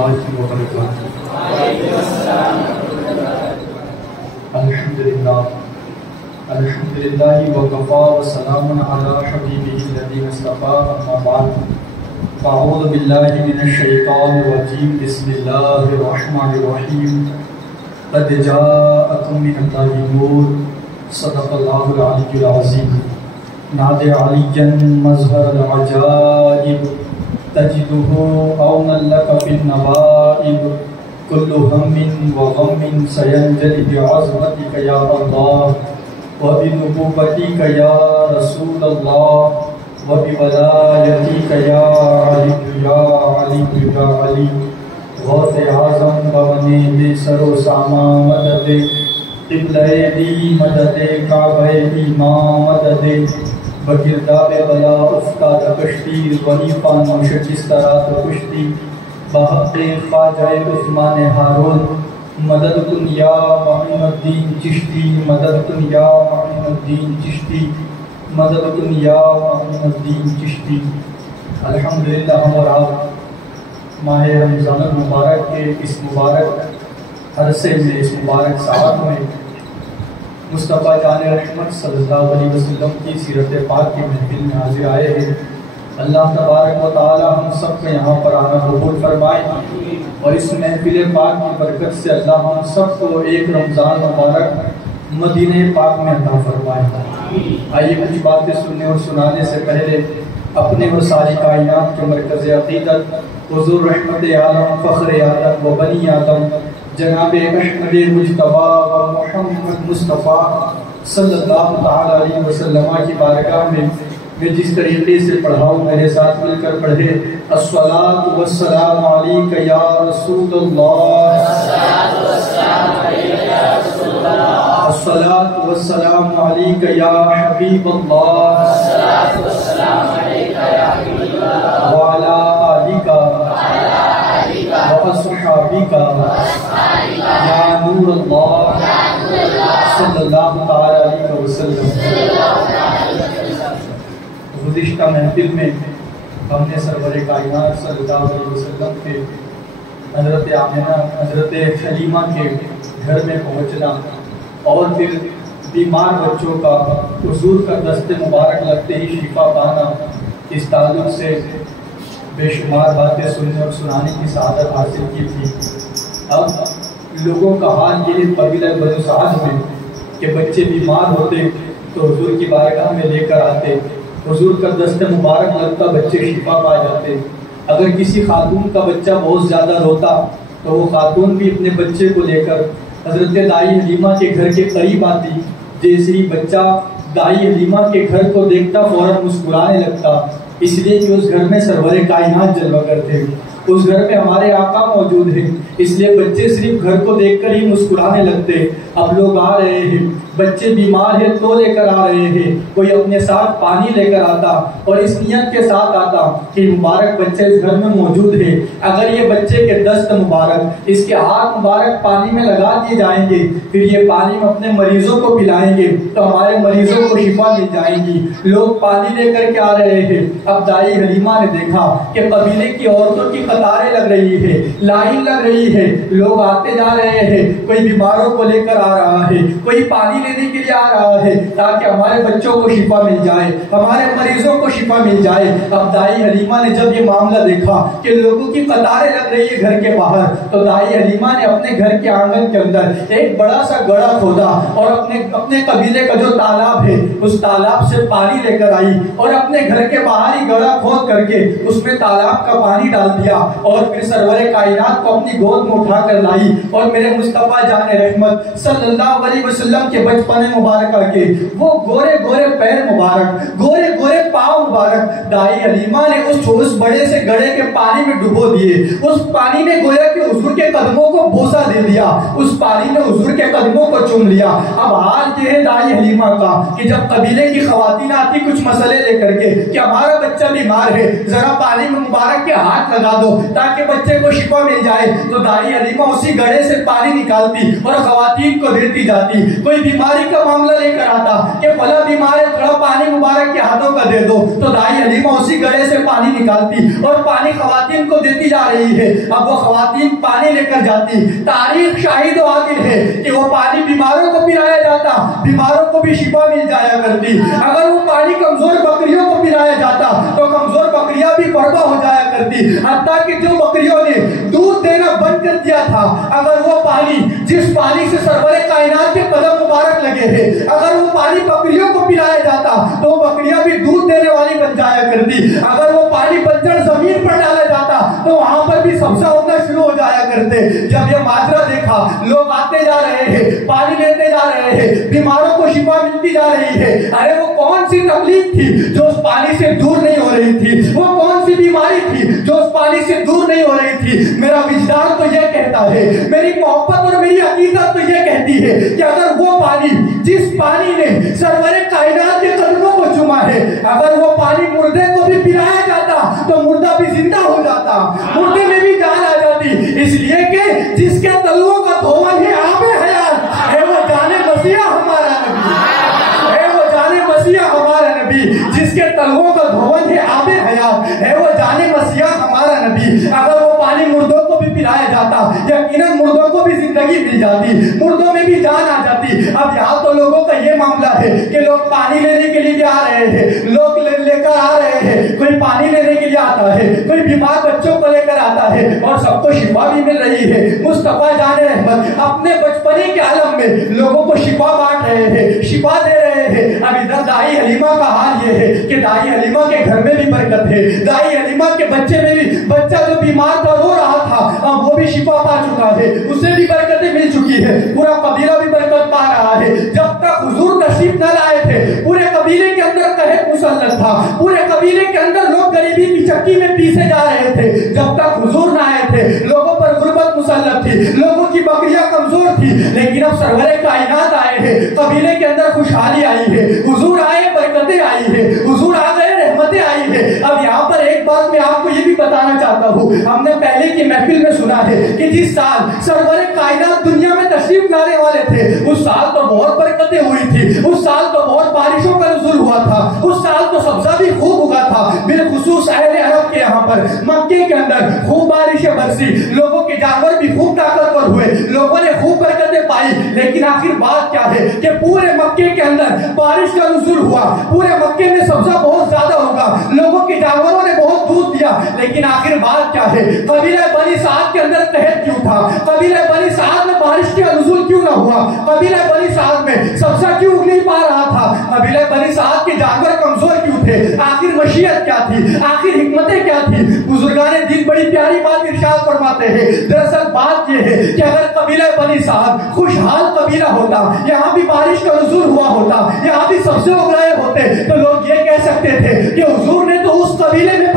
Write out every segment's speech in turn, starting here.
اللہ وبرکاتہ۔ الحمدللہ وکفیٰ وسلام علی حبیبہ الذی اصطفیٰ، اما بعد فاعوذ باللہ من الشیطان الرجیم، بسم اللہ الرحمن الرحیم۔ قد جاءکم من اللہ نور، صدق اللہ العلی العظیم۔ ناد علی مظہر العجائب، تجدہ عونا لک فی النوائب، کل ہم وغم سینجلی بعظمتک یا اللہ، وبنبوتک یا رسول اللہ، وبولایتک یا علی یا علی یا علی۔ غوث اعظم بونے سر و ساما مدد، قبلہ دی مدد، کعبہ ایمان مدد، بگرداب بلا افتاد کشتی، غنیفان شکست رات کشتی، بحق خواجہ عثمان ہارون، مدد کن یا معین الدین چشتی، مدد کن یا معین الدین چشتی، مدد کن یا معین الدین چشتی۔ الحمدللہ ہم اور آپ ماہ رمضان المبارک کے اس مبارک عرصے میں، اس مبارک ساعت میں مصطفیٰ جان رحمت صلی اللہ علیہ وسلم کی سیرت پاک کی محفل میں حاضر آئے ہیں۔ اللہ تبارک و تعالی ہم سب کو یہاں پر آنا قبول فرمائے، اور اس محفل پاک کی برکت سے اللہ ہم سب کو ایک رمضان مبارک مدینہ پاک میں عطا فرمائے۔ آئیے کچھ باتیں سننے اور سنانے سے پہلے اپنے اور ساری کائنات کے مرکز عقیدت حضور رحمت عالم فخر آدم و بنی آدم جناب احمد مجتبیٰ و محمد مصطفیٰ صلی اللہ تعالی علیہ وسلم کی بارگاہ میں جس طریقے سے پڑھا ہوں، میرے ساتھ مل کر پڑھے۔ الصلاۃ والسلام علیک یا رسول اللہ، الصلاۃ والسلام علیک یا حبیب اللہ، وعلی آلک واصحابک یا نور اللہ صلی اللہ تعالی علیہ وسلم۔ گزشتہ محفل میں ہم نے سرور کائنات صلی اللہ علیہ وسلم کے حضرت آمنہ حضرت حلیمہ کے گھر میں پہنچنا اور پھر بیمار بچوں کا حضور کا دست مبارک لگتے ہی شفا پانا، اس تعلق سے بے شمار باتیں سننے اور سنانے کی سعادت حاصل کی تھی۔ اب لوگوں کا حال یہ ہے قبیلہ بنو سعد میں کہ بچے بیمار ہوتے تو حضور کی بارگاہ میں لے کر آتے، حضور کا دست مبارک لگتا، بچے شفا پا جاتے۔ اگر کسی خاتون کا بچہ بہت زیادہ روتا تو وہ خاتون بھی اپنے بچے کو لے کر حضرت دائی حلیمہ کے گھر کے قریب آتی۔ جیسے ہی بچہ دائی حلیمہ کے گھر کو دیکھتا فوراً مسکرانے لگتا، اس لیے کہ اس گھر میں سرور کائنات جلوہ کرتے، اس گھر میں ہمارے آقا موجود ہیں، اس لیے بچے صرف گھر کو دیکھ کر ہی مسکرانے لگتے۔ اب لوگ آ رہے ہیں، بچے بیمار ہیں تو لے کر آ رہے ہیں، کوئی اپنے ساتھ پانی لے کر آتا اور اس نیت کے ساتھ آتا کہ مبارک بچے اس گھر میں موجود ہے، اگر یہ بچے کے دست مبارک، اس کے ہاتھ مبارک پانی میں لگا دیے جائیں گے، پھر یہ پانی میں اپنے مریضوں کو پلائیں گے تو ہمارے مریضوں کو شفا مل جائے گی۔ لوگ پانی لے کر کے آ رہے ہیں۔ اب دائی حلیمہ نے دیکھا کہ قبیلے کی عورتوں کی قطاریں لگ رہی ہے، لائن لگ رہی ہے، لوگ آتے جا رہے ہیں، کوئی بیماروں کو لے کر آ رہا ہے، کوئی پانی لینے کے لیے آ رہا ہے تاکہ ہمارے بچوں کو شفا مل جائے، ہمارے مریضوں کو شفا مل جائے۔ اب دائی حلیمہ نے جب یہ معاملہ دیکھا کہ لوگوں کی قطاریں لگ رہی ہے گھر کے باہر، تو دائی حلیمہ نے اپنے گھر کے آنگن کے اندر ایک بڑا سا گڑھا کھودا اور اپنے قبیلے کا جو تالاب ہے اس تالاب سے پانی لے کر آئی اور اپنے گھر کے باہر ہی گڑھا کھود کر کے اس میں تالاب کا پانی ڈال دیا اور پھر سرور کائنات کو اپنی گود میں اٹھا کر لائی اور میرے مصطفیٰ جان رحمت صلی اللہ علیہ وسلم کے بچپن مبارکہ کے وہ گورے گورے پیر مبارک، گورے گورے پاؤں مبارک دائی حلیمہ نے اس بڑے سے گڑھے کے پانی میں ڈبو دیے۔ اس پانی نے گویا کہ حضور کے قدموں کو بوسہ دے دیا، اس پانی نے حضور کے قدموں کو چوم لیا۔ اب حال یہ ہے دائی حلیمہ کا کہ جب قبیلے کی خواتین آتی کچھ مسئلے لے کر کے کہ ہمارا بچہ بیمار ہے، ذرا پانی میں مبارک کے ہاتھ لگا دو، تاکہ بچے کو شفا مل جائے۔ تو دائی حلیمہ اسی گڑھے سے پانی نکالتی اور خواتین کو دیتی جاتی۔ کوئی بیماری کا معاملہ لے کر آتا کہ فلاں بیمار ہے، تھوڑا پانی مبارک کے ہاتھوں کا دے دو، تو دائی حلیمہ اسی گڑھے سے پانی نکالتی اور پانی خواتین کو دیتی جا رہی ہے۔ اب وہ خواتین پانی لے کر جاتی، تاریخ شاہد و عادل ہے کہ وہ پانی بیماروں کو پلایا جاتا، بیماروں کو بھی شفا مل جایا کرتی۔ اگر وہ پانی کمزور بکریوں کو پلایا جاتا تو کمزور بکریاں بھی فربہ ہو جایا کرتی، حتیٰ کہ جو بکریوں نے دودھ دینا بند کر دیا تھا، اگر وہ پانی جس پانی سے سرور کائنات کے قدم مبارک لگے ہیں، اگر وہ پانی بکریوں کو پلایا جاتا تو بکریاں بھی دودھ دینے والی بن جایا کرتی۔ اگر وہ پانی بنجر زمین پر ڈالا جاتا تو وہاں پر بھی سبزہ ہونا شروع ہو جایا کرتے۔ جب یہ ماجرا دیکھا، لوگ آتے جا رہے ہیں، پانی لیتے جا رہے ہیں، بیماروں کو شفا ملتی جا رہی ہے، ارے وہ کون سی تکلیف تھی جو اس پانی سے دور نہیں ہو رہی تھی؟ وہ کون سی بیماری تھی جو اس پانی سے دور نہیں ہو رہی تھی؟ میرا وجدان تو یہ کہتا ہے، میری محبت اور میری عقیدت تو یہ کہتی ہے کہ اگر وہ پانی جس پانی نے سرور کائنات کے قدموں کو چوما ہے، اگر وہ پانی مردے کو بھی پلایا جاتا تو مردہ بھی زندہ ہو جاتا، مردے میں بھی جان آ جاتی۔ اس لیے کہ جس کے تلووں کا دھون ہے آب حیات ہے، وہ جان مسیح ہمارا نبی ہے، وہ جان مسیح ہمارا نبی، جس کے تلووں کا دھون ہے آب حیات ہے، وہ جان مسیح ہمارا نبی۔ اگر وہ پانی مردوں کو بھی پلایا جاتا، یقیناً مردوں کو بھی زندگی مل جاتی، مردوں میں بھی جان آ جاتی۔ اب یہاں تو لوگوں کا یہ معاملہ ہے کہ لوگ پانی لینے کے لیے بھی آ رہے ہیں، لوگ لے کر آ رہے ہیں، کوئی پانی لینے کے لیے آتا ہے، کوئی بیمار بچوں کو لے کر آتا ہے اور سب کو شفا بھی مل رہی ہے۔ مصطفیٰ جان رحمت اپنے بچپنے کے عالم میں لوگوں کو شفا بانٹ رہے ہیں، شفا دے رہے ہیں۔ اب ادھر دائی حلیمہ کا حال یہ ہے کہ دائی حلیمہ کے گھر میں بھی برکت ہے، دائی حلیمہ کے بچے میں بھی، بچہ جو بیمار تھا رو رہا تھا، اب وہ بھی شفا پا چکا ہے، اسے بھی برکتیں مل چکی ہے، پورا قبیلہ بھی برکت پا رہا ہے۔ جب تک حضور تشریف نہ لائے تھے، پورے قبیلے کے اندر قحط مسلط تھا، پورے قبیلے کے اندر لوگ غریبی کی چکی میں پیسے جا رہے تھے۔ جب تک حضور نہ آئے تھے، لوگوں پر غربت مسلط تھی، لوگوں کی بکریاں کمزور تھی، لیکن اب سرور کائنات آئے ہیں، قبیلے کے اندر خوشحالی آئی ہے، حضور آئے برکتیں آئی ہے، حضور آ گئے رحمتیں آئی ہے۔ اب یہاں پر ایک بات میں آپ کو یہ بھی بتانا چاہتا ہوں، ہم نے پہلے کی محفل میں سنا ہے کہ جس سال سرور کائنات دنیا میں تشریف لانے والے تھے، اس سال تو بہت برکتیں ہوئی تھی، اس سال تو بہت بارشوں کا نزول ہوا تھا، اس سال تو سبزہ بھی خوب اگا تھا، بالخصوص اہل عرب کے یہاں پر مکے کے اندر خوب بارشیں برسی، لوگوں کے جانور بھی خوب طاقتور ہوئے، لوگوں نے خوب برکتیں پائی۔ لیکن آخر بات کیا ہے کہ پورے مکے کے اندر بارش کا نزول ہوا، پورے مکے میں سبزہ بہت زیادہ ہوگا، لوگوں کے جانوروں نے بہت دودھ دیا، لیکن آخر بات کیا ہے؟ قبیلہ بنی سعد کے اندر قحط کیوں تھا؟ قبیلہ بنی سعد میں بارش کا نزول کیوں نہ ہوا؟ قبیلہ بنی سعد میں سبزہ کیوں اگ نہیں پا رہا تھا؟ قبیلہ بنی سعد کے جانور کمزور کیوں تھے؟ آخر مشیت کیا تھی؟ آخر حکمتیں کیا تھی؟ بزرگان دین بڑی پیاری بات ارشاد فرماتے ہیں، دراصل بات یہ ہے کہ اگر قبیلہ بنی سعد خوشحال قبیلہ ہوتا، یہاں بھی بارش کا نزول ہوا ہوتا، یہاں بھی سبزے اگ رہے ہوتے، تو لوگ یہ کہہ سکتے تھے کہ حضور نے تو اس قبیلے میں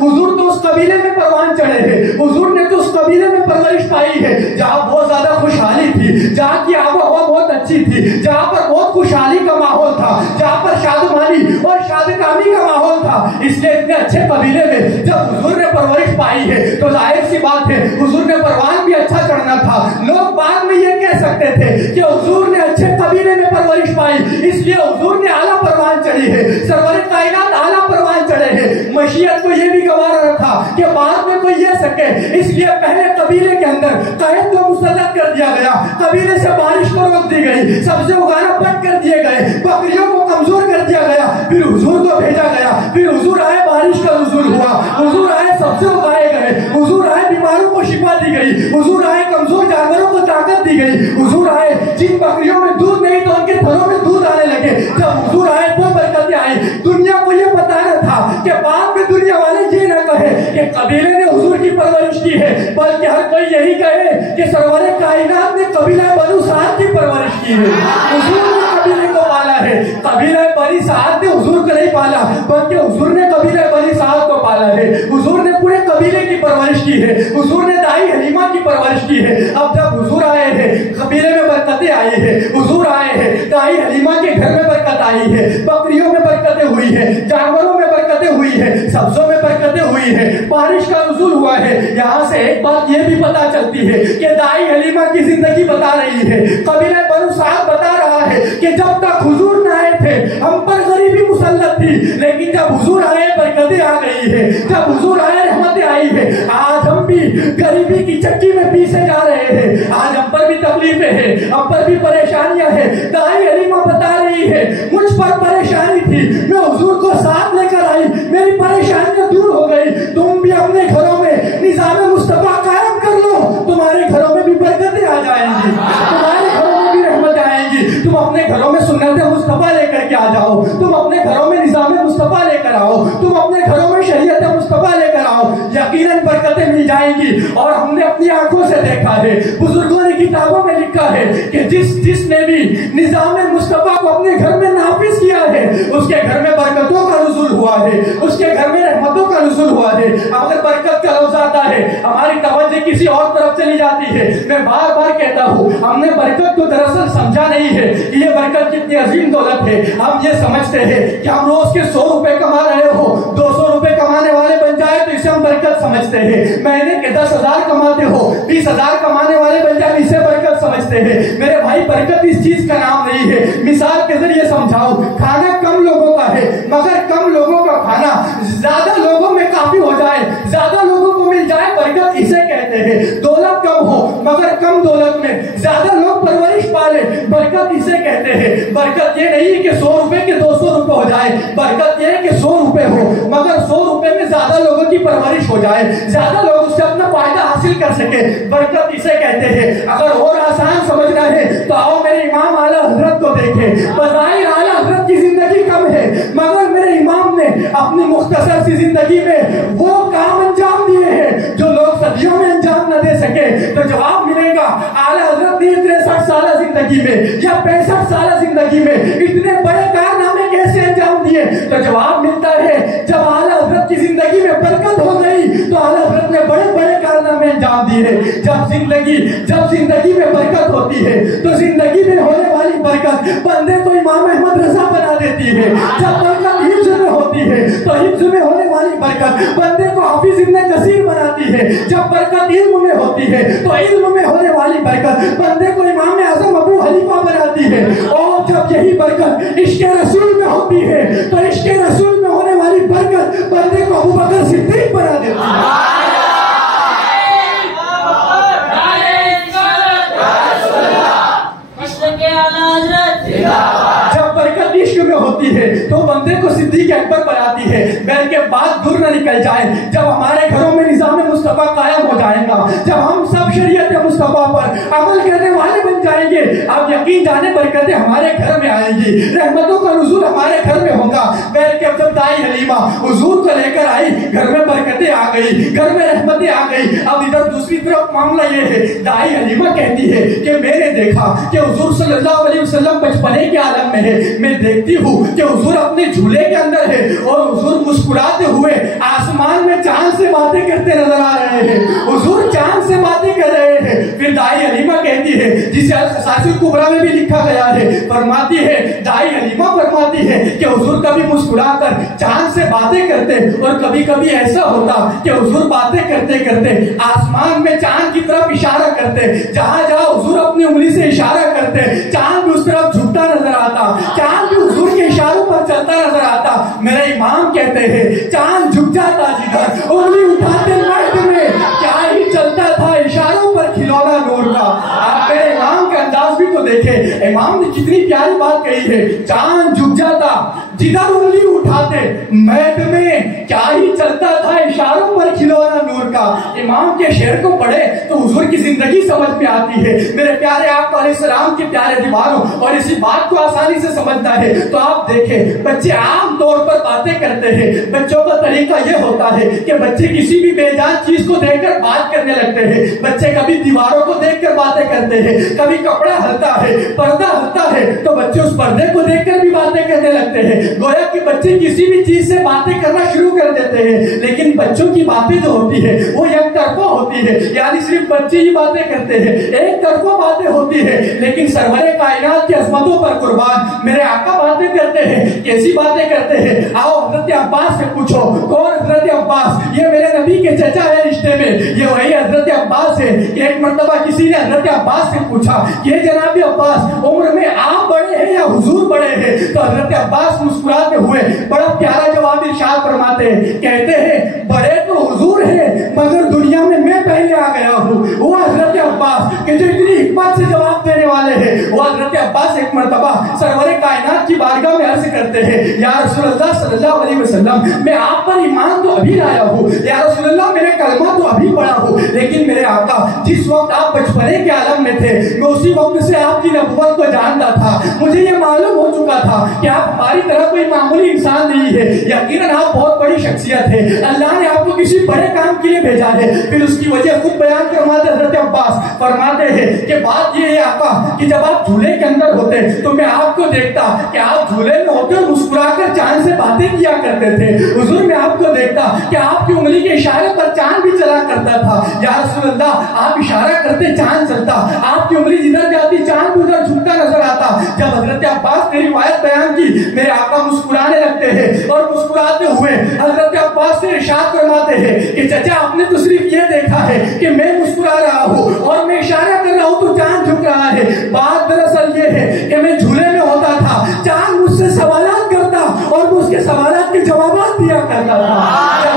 حضور تو اس قبیلے میں پروان چڑھے ہیں، حضور نے تو اس قبیلے میں پرورش پائی ہے جہاں بہت زیادہ خوشحالی تھی، جہاں کی آب و ہوا بہت اچھی تھی، جہاں پر بہت خوشحالی کا ماحول تھا، جہاں پر شادمانی اور شادکامی کا ماحول تھا۔ اس لیے اتنے اچھے قبیلے میں جب حضور نے پرورش پائی ہے تو ظاہر سی بات ہے حضور نے پروان بھی اچھا چڑھنا تھا۔ لوگ بعد میں یہ کہہ سکتے تھے کہ حضور نے اچھے قبیلے میں پرورش پائی، اس لیے حضور نے اعلیٰ پروان چڑھی ہے، سرور کائنات اعلیٰ پروان چڑھے ہیں۔ مشیت کو یہ بھی گوارا رکھا کہ بعد میں کوئی یہ سکے، اس لیے پہلے قبیلے کے اندر قحط کو مسلط کر دیا گیا، قبیلے سے بارش کو روک دی گئی، سبزے اگانا بند کر دیے گئے، بکریوں کو کمزور کر دیا گیا، پھر حضور کو بھیجا گیا، پھر حضور آئے بارش کا نزول ہوا، حضور آئے سبزے اگائے گئے، حضور آئے بیماروں کو شفا دی گئی، حضور آئے کمزور جانوروں کو طاقت دی گئی، حضور آئے جن بکریوں میں دودھ نہیں تو ان کے تھنوں میں دودھ آنے لگے، جب حضور آئے تو برکتیں آئی۔ دنیا کو یہ بتانا تھا کہ بعد میں دنیا والے یہ نہ کہے کہ قبیلے نے حضور کی پرورش کی ہے، بلکہ ہر کوئی یہی کہے کہ سرور کائنات نے قبیلہ بنو سعد کی پرورش کی ہے، حضور نے قبیلے کو پالا ہے۔ قبیلہ بنی سعد نے حضور کو نہیں پالا، بلکہ حضور نے قبیلہ بنی سعد کو پالا ہے، حضور نے پورے قبیلے کی پرورش کی ہے، حضور نے دائی حلیمہ کی پرورش کی ہے۔ اب جب حضور آئے ہیں قبیلے میں برکتیں آئی ہے، حضور آئے ہیں دائی حلیمہ کے گھر میں برکت آئی ہے، بکریوں میں برکتیں ہوئی ہے، جانوروں میں برکتیں ہوئی ہوئی ہے، سبزوں میں برکتیں ہوئی ہے، بارش کا نزول ہوا ہے۔ یہاں سے ایک بات یہ بھی پتا چلتی ہے کہ دائی حلیمہ کی زندگی بتا رہی ہے، قبیلہ بنو سعد بتا رہا ہے کہ جب تک حضور نہ آئے تھے ہم پر غریبی مسلط تھی، لیکن جب حضور آئے برکتیں آ گئی ہے، جب حضور آئے رحمتیں آئی ہے۔ آج ہم بھی غریبی کی چکی میں پیسے جا رہے ہیں، آج ہم پر بھی تکلیفیں ہیں، ہم پر بھی پریشانیاں ہیں۔ دائی حلیمہ بتا رہی ہے مجھ پر پریشانی تھی، میں حضور کو ساتھ لے کر آئی، میری پریشانیاں دور ہو گئی۔ تم بھی اپنے گھروں میں نظام مصطفیٰ قائم کر لو، تمہارے گھروں میں بھی برکتیں آ جائیں گی، تمہارے گھروں میں بھی رحمت آئیں گی۔ تم اپنے گھروں میں سنت مصطفیٰ لے کر کے آ جاؤ، تم اپنے گھروں میں نظام مصطفیٰ لے کر آؤ، تم اپنے گھروں میں شریعت مصطفیٰ لے کر آؤ، یقیناً برکتیں مل جائیں گی۔ اور ہم نے اپنی آنکھوں سے دیکھا ہے، بزرگوں نے کتابوں میں لکھا ہے کہ جس نے بھی نظام مصطفیٰ کو اپنے گھر میں نافذ کیا ہے اس کے گھر میں برکتوں کا نزول ہوا ہے، اس کے گھر میں رحمتوں کا نزول ہوا ہے۔ اگر برکت کا لفظ آتا ہے ہماری توجہ کسی اور طرف چلی جاتی ہے۔ میں بار بار کہتا ہوں ہم نے برکت کو دراصل سمجھا نہیں ہے کہ یہ برکت کتنی عظیم دولت ہے۔ ہم یہ سمجھتے ہیں کہ ہم روز کے 100 روپے کما رہے ہو، 200 روپے کمانے والے بن جائے تو اسے ہم برکت سمجھتے ہیں۔ مہینے کے 10,000 کماتے ہو، 20,000 کمانے والے بن جائے اسے برکت سمجھتے ہیں۔ میرے بھائی برکت اس چیز کا نام نہیں ہے۔ مثال کے ذریعے سمجھاؤ، کھانا کم لوگوں کا ہے مگر کم لوگوں کا کھانا زیادہ لوگوں میں کافی ہو جائے، زیادہ لوگوں کو مل جائے، برکت اسے کہتے ہیں۔ دولت کم ہو مگر کم دولت میں زیادہ لوگ پرورش پالے، برکت اسے کہتے ہیں۔ برکت یہ نہیں کہ 100 روپے کے 200 روپے ہو جائے، برکت یہ ہے کہ 100 روپے ہو مگر 100 روپے میں زیادہ لوگوں کی پرورش ہو جائے، زیادہ لوگ اس سے اپنا فائدہ حاصل کر سکے، برکت اسے کہتے ہیں۔ اگر اور آسان سمجھنا ہے تو آؤ میرے امام اعلیٰ حضرت کو دیکھیں۔ بظاہر اعلیٰ حضرت کی زندگی کم ہے مگر میرے امام نے اپنی مختصر سی زندگی میں وہ کام انجام دیے ہیں جو لوگ صدیوں میں انجام نہ دے سکے۔ تو جواب ملے گا اعلیٰ حضرت نے 63 سالہ زندگی میں یا 65 سالہ زندگی میں اتنے بڑے کارنامے کیسے انجام دیے؟ تو جواب ملتا ہے جب اعلیٰ حضرت کی زندگی میں برکت ہو گئی تو اعلیٰ حضرت نے بڑے بڑے کارنامے انجام دیے۔ جب زندگی میں برکت ہوتی ہے تو زندگی میں ہونے والی برکت بندے کو امام احمد رضا بنا دیتی ہے۔ جب برکت حفظ میں ہوتی ہے تو حفظ میں ہونے والی برکت بندے کو حافظ ابن کثیر بناتی ہے۔ جب برکت علم میں ہوتی ہے تو علم میں ہونے والی برکت بندے کو امام اعظم ابو حنیفہ بناتی ہے۔ اور جب یہی برکت عشق رسول میں ہوتی ہے تو عشق رسول میں ہونے والی برکت بندے کو ابو بکر صدیق بنا دیتی ہے۔ جب برکت عشق میں ہوتی ہے تو بندے کو صدیق اکبر بناتی ہے۔ بیل کے بعد دور نہ نکل جائے، جب ہمارے گھروں میں نظام مصطفیٰ قائم ہو جائے گا، جب ہم سب شریعت مصطفیٰ پر عمل کرنے والے بن جائیں گے، اب یقین جانے برکتیں ہمارے گھر میں آئیں گی، رحمتوں کا نزول ہمارے گھر میں ہوگا۔ بیل کے جب دائی حلیمہ حضور کو لے کر آئی، گھر میں برکتیں آ گئی، گھر میں رحمتیں آ گئی۔ اب ادھر دوسری طرف معاملہ یہ ہے، دائی حلیمہ کہتی ہے کہ میں نے دیکھا کہ حضور صلی اللہ علیہ وسلم بچپنے کے عالم میں ہے، میں دیکھتی ہوں کہ حضور اپنے جھولے کے اندر ہے اور حضور مسکراتے ہوئے آسمان میں چاند سے باتیں کرتے نظر آ رہے ہیں، حضور چاند سے باتیں کر رہے ہیں۔ پھر دائی حلیمہ کہتی ہے جسے القصائص الکبریٰ میں بھی لکھا گیا ہے، فرماتی ہے دائی حلیمہ فرماتی ہے کہ حضور کبھی مسکرا کر چاند سے باتیں کرتے اور کبھی کبھی ایسا ہوتا کہ حضور باتیں کرتے کرتے آسمان میں چاند کی طرف اشارہ کرتے، جہاں جہاں حضور اپنی انگلی سے اشارہ کرتے چاند بھی اس طرف جھکتا نظر آتا، چاند بھی حضور کے اشاروں پر چلتا نظر آتا۔ میرے امام کہتے ہیں چاند جھک جاتا جدھر انگلی اٹھاتے مہد میں، کیا ہی چلتا تھا اشاروں پر کھلونا نور کا۔ آپ میرے امام کا انداز بھی تو دیکھیں، امام نے کتنی پیاری بات کہی ہے، چاند جھک جاتا جدھر انگلی اٹھاتے مہد میں، کیا ہی چلتا تھا اشاروں پر کھلونا نور کا۔ امام کے شعر کو پڑھے تو حضور کی زندگی سمجھ میں آتی ہے۔ میرے پیارے آقا علیہ السلام کے پیارے دیوانوں، اور اسی بات کو آسانی سے سمجھنا ہے تو آپ دیکھیں بچے عام طور پر باتیں کرتے ہیں، بچوں کا طریقہ یہ ہوتا ہے کہ بچے کسی بھی بے جان چیز کو دیکھ کر بات کرنے لگتے ہیں۔ بچے کبھی کبھی دیواروں کو دیکھ کر باتیں کرتے ہیں، کبھی کپڑا ہلتا ہے، پردہ ہلتا ہے تو بچے اس پردے کو دیکھ کر بھی باتیں کرنے لگتے ہیں۔ گویا کہ بچے کسی بھی چیز سے باتیں کرنا شروع کر دیتے ہیں، لیکن بچوں کی باتیں جو ہوتی ہے وہ یک طرفہ ہوتی ہے، یعنی صرف بچے ہی باتیں کرتے ہیں، ایک طرفہ باتیں ہوتی ہے۔ لیکن سرور کائنات کی عظمتوں پر قربان میرے آقا باتیں کرتے ہیں، کیسی باتیں کرتے ہیں؟ آؤ حضرت عباس سے پوچھو، کون حضرت عباس؟ یہ میرے نبی کے چچا ہے رشتے میں، یہ وہی حضرت عباس ہے کہ ایک مرتبہ کسی نے حضرت عباس سے پوچھا کہ جناب عباس عمر میں آپ بڑے ہیں یا حضور بڑے ہیں؟ تو حضرت عباس مسکراتے ہوئے بڑا پیارا جواب ارشاد فرماتے ہیں، کہتے ہیں بڑے تو حضور ہیں مگر دنیا میں پہلے آ گیا ہوں۔ وہ حضرت عباس کہ جو اتنی حکمت سے جواب دینے والے ہیں، وہ حضرت عباس ایک مرتبہ سرور کائنات کی بارگاہ میں عرض کرتے ہیں، یا رسول اللہ صلی اللہ علیہ وسلم میں آپ پر ایمان تو ابھی لایا ہوں، یا رسول اللہ میں نے کلمہ تو ابھی پڑھا ہوں، لیکن میرے آقا جس وقت آپ بچپنے کے عالم میں تھے میں اسی وقت سے آپ کی نبوت کو جانتا تھا، مجھے یہ معلوم ہو چکا تھا کہ آپ ہماری طرح کوئی معمولی انسان نہیں ہے، یقیناً آپ بہت بڑی شخصیت ہے، اللہ نے آپ کو کسی بڑے کام کے لیے بھیجا ہے۔ پھر اس کی وجہ خود بیان فرماتے حضرت عباس فرماتے ہیں کہ بات یہ ہے آقا کہ جب آپ جھولے کے اندر ہوتے تو میں آپ کو دیکھتا کہ آپ جھولے میں ہوتے اور مسکرا کر چاند سے باتیں کیا کرتے تھے، حضور میں آپ کو دیکھتا کہ آپ کی انگلی کے اشارے پر چاند بھی چلا کرتا تھا، یا رسول اللہ آپ اشارہ کرتے چاند چلتا، آپ کی انگلی جدھر جاتی چاند بھی ادھر جھکتا نظر آتا۔ جب حضرت عباس نے روایت بیان کی میرے آقا مسکرانے لگتے ہیں اور مسکراتے ہوئے حضرت عباس سے ارشاد فرماتے ہیں کہ چچا آپ نے تو صرف یہ دیکھا ہے کہ میں مسکرا رہا ہوں اور میں اشارہ کر رہا ہوں تو چاند جھک رہا ہے، بات دراصل یہ ہے کہ میں جھولے میں ہوتا تھا، چاند مجھ سے سوالات کرتا اور میں اس کے سوالات کے جوابات دیا کرتا تھا۔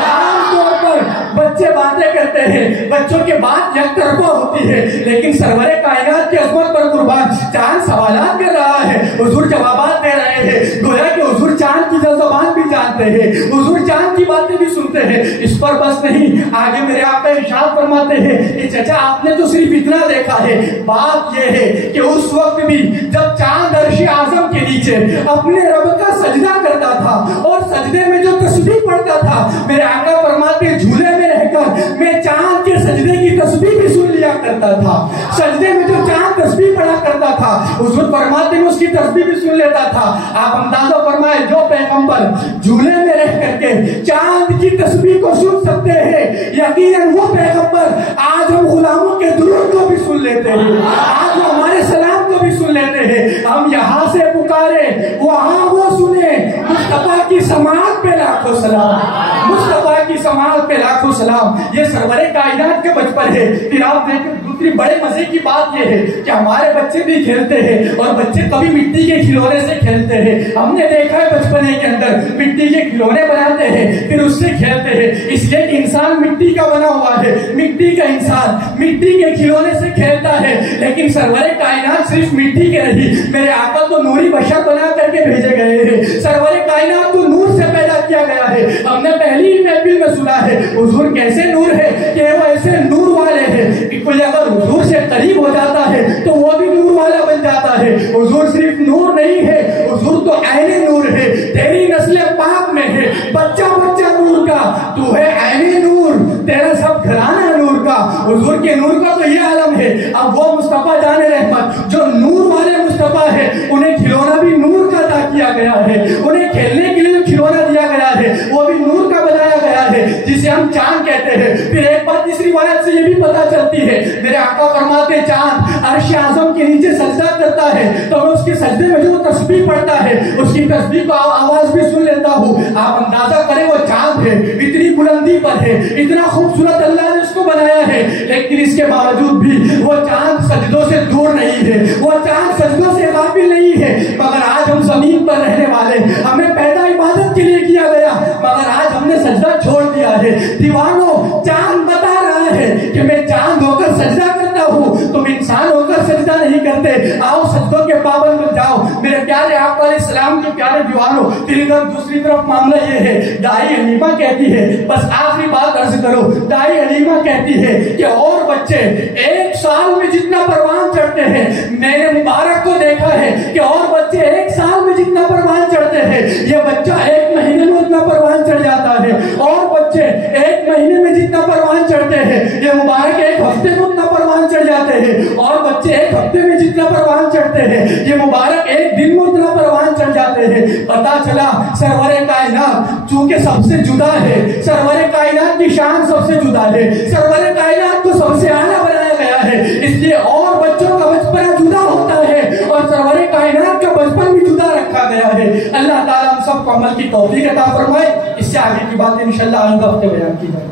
عام طور پر بچے باتیں کرتے ہیں، بچوں کے بات یک طرفہ ہوتی ہے، لیکن سرور کائنات کی عظمت پر قربان چاند سوالات کر رہا ہے، حضور جوابات دے رہے ہیں، گویا کہ حضور چاند کی زبان بھی جانتے ہیں، حضور چاند کی باتیں بھی سنتے ہیں۔ اس پر بس نہیں، آگے میرے آقا ارشاد فرماتے ہیں کہ چچا آپ نے تو صرف اتنا دیکھا ہے، بات یہ ہے کہ اس وقت بھی جب چاند عرش اعظم کے نیچے اپنے رب کا سجدہ کرتا تھا اور سجدے میں جو تسبیح پڑھتا تھا، میرے آقا فرماتے جھولے میں رہ کر میں چاند کے سجدے کی تسبیح بھی سن لیا کرتا تھا، سجدے میں جو چاند تسبیح پڑھا کرتا تھا حضور فرماتے میں اس کی تسبیح بھی سن لیتا تھا۔ آپ اندازہ فرمائے جو پیغمبر جھولے میں رہ کر کے چاند کی تسبیح کو سن سکتے ہیں، یقیناً وہ پیغمبر آج ہم غلاموں کے درود کو بھی سن لیتے ہیں، آج وہ ہمارے سلام کو بھی سن لیتے ہیں۔ ہم یہاں سے پکارے وہاں وہ سنے، مصطفیٰ کی سماعت پہ لاکھوں سلام، مصطفیٰ کی سماعت پہ لاکھوں سلام۔ یہ سرور کائنات کے بچپن ہے۔ پھر آپ دیکھیں دوسری بڑے مزے کی بات یہ ہے کہ ہمارے بچے بھی کھیلتے ہیں اور بچے کبھی مٹی کے کھلونے سے کھیلتے ہیں، ہم نے دیکھا ہے بچپنے کے اندر مٹی کے کھلونے بناتے ہیں پھر اس سے کھیلتے ہیں، اس لیے کہ انسان مٹی کا بنا ہوا ہے، مٹی کا انسان مٹی کے کھلونے سے کھیلتا ہے۔ لیکن سرور کائنات صرف مٹی کے نہیں، میرے آقا تو نوری بشر بنا کر کے بھیجے گئے ہیں، سرور کائنات کو نور سے پیدا کیا گیا ہے۔ ہم نے پہلی ہی محفل میں سنا ہے حضور کیسے نور ہے کہ وہ ایسے نور والے ہیں کہ کوئی اگر حضور سے قریب ہو جاتا ہے تو وہ بھی نور والا بن جاتا ہے۔ حضور صرف نور نہیں ہے، حضور تو عین نور ہے، تیری نسل پاک میں ہے بچہ بچہ نور کا، تو ہے عین نور، تیرا سب گھرانہ نور کا۔ حضور کے نور کا تو یہ عالم ہے۔ اب وہ مصطفیٰ جان رحمت جو نور والے مصطفیٰ ہے، انہیں کھلونا بھی نور کا عطا کیا گیا ہے، انہیں کھیلنے کے لیے جو کھلونا دیا گیا ہے وہ بھی نور کا بنایا گیا ہے جسے ہم چاند کہتے ہیں۔ پھر ایک بات تیسری روایت سے یہ بھی پتہ چلتی ہے، میرے آقا فرماتے چاند عرش اعظم کے نیچے سجدہ کرتا ہے تو میں اس کے سجدے میں جو تسبیح پڑھتا ہے اس کی تسبیح کو آواز بھی سن لیتا ہوں۔ آپ اندازہ کریں وہ چاند ہے، اتنی بلندی پر ہے، اتنا خوبصورت اللہ نے اس کو بنایا ہے، لیکن اس کے باوجود بھی وہ چاند سجدوں سے دور نہیں ہے، وہ چاند سجدوں سے غافل نہیں ہے۔ مگر آج ہم زمین پر رہنے والے، ہمیں پیدا عبادت کے لیے کیا گیا، مگر آج ہم نے سجدہ چھوڑ دیا ہے۔ دیوانوں چاند بتا رہا ہے کہ میں چاند ہو کر سجدہ کرتا ہوں، تم انسان ہو کر سجدہ نہیں کرتے، آؤ سجدوں کے پابند بن جاؤ۔ میرے پیارے آقا علیہ السلام کے پیارے دیوانوں، پھر ادھر دوسری طرف معاملہ یہ ہے، دائی حلیمہ کہتی ہے، بس آخری بات عرض کرو، دائی حلیمہ کہتی ہے کہ اور بچے ایک سال میں جتنا پروان چڑھتے ہیں، میں نے مبارک کو دیکھا ہے کہ اور بچے ایک سال میں جتنا پروان چڑھتے ہیں، یہ بچہ ایک مہینے میں اتنا پروان چڑھ جاتا ہے، اور بچہ بچے ایک مہینے میں جتنا پروان چڑھتے ہیں یہ مبارک ایک ہفتے میں اتنا پروان چڑھ جاتے ہیں، اور بچے ایک ہفتے میں جتنا پروان چڑھتے ہیں یہ مبارک ایک دن میں اتنا پروان چڑھ جاتے ہیں۔ پتا چلا سرور کائنات چونکہ سب سے جدا ہے، سرور کائنات کی شان سب سے جدا ہے، سرور کائنات کو سب سے اعلیٰ بنایا گیا ہے، اس لیے اور بچوں کا بچپنا جدا ہوتا ہے اور سرور کائنات کا بچپن بھی جدا رکھا گیا ہے۔ اللہ تعالیٰ ہم سب کو عمل کی توفیق عطا فرمائے۔ اس سے آگے کی باتیں انشاءاللہ آئندہ ہفتے بیان کی جائیں۔